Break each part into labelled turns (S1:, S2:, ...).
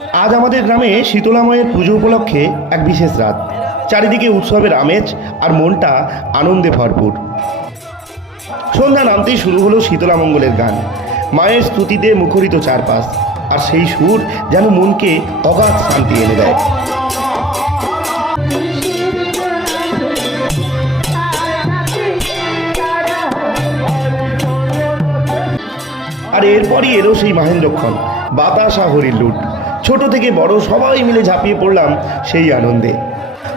S1: আজ আমাদের গ্রামে শীতলাময়ের পুজো উপলক্ষে এক বিশেষ রাত। চারিদিকে উৎসবের আমেজ আর মনটা আনন্দে ভরপুর। সন্ধ্যা নামতেই শুরু হলো শীতলামঙ্গলের গান। মায়ের স্তুতিতে মুখরিত চারপাশ, আর সেই সুর যেন মনকে অগাধ শান্তি এনে দেয়। আর এরপরই এলো সেই মাহেন্দ্রক্ষণ, বাতাসা হরির লুট। ছোট থেকে বড় সবাই মিলে ঝাঁপিয়ে পড়লাম সেই আনন্দে।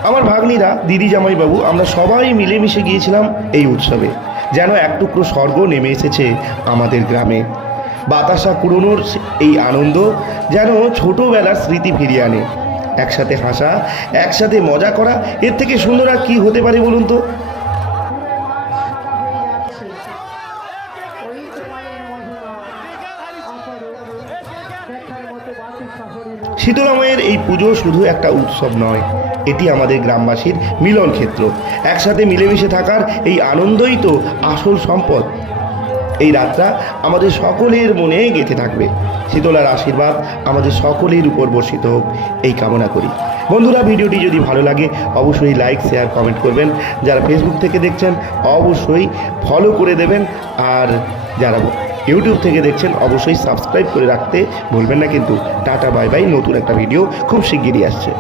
S1: আমার ভাগ্নিরা, দিদি জামাইবাবু, আমরা সবাই মিলেমিশে গিয়েছিলাম এই উৎসবে, যেন এক টুকরো স্বর্গ নেমে এসেছে আমাদের গ্রামে। বাতাসা কুড়োনোর এই আনন্দ যেন ছোটোবেলার স্মৃতি ফিরিয়ে আনে। একসাথে হাসা, একসাথে মজা করা, এর থেকে সুন্দর আর কী হতে পারে বলুন তো? শীতলাময়ের এই পুজো শুধু একটা উৎসব নয়, এটি আমাদের গ্রামবাসীর মিলন ক্ষেত্র। একসাথে মিলেমিশে থাকার এই আনন্দই তো আসল সম্পদ। এই রাতটা আমাদের সকলের মনে গেঁথে থাকবে। শীতলার আশীর্বাদ আমাদের সকলের উপর বর্ষিত হোক, এই কামনা করি। বন্ধুরা, ভিডিওটি যদি ভালো লাগে, অবশ্যই লাইক, শেয়ার, কমেন্ট করবেন। যারা ফেসবুক থেকে দেখছেন, অবশ্যই ফলো করে দেবেন। আর যারা ইউটিউব থেকে দেখছেন, অবশ্যই সাবস্ক্রাইব করে রাখতে ভুলবেন না কিন্তু। টাটা বাই বাই নতুন একটা ভিডিও খুব শিগগিরই আসছে।